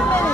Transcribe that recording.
minute.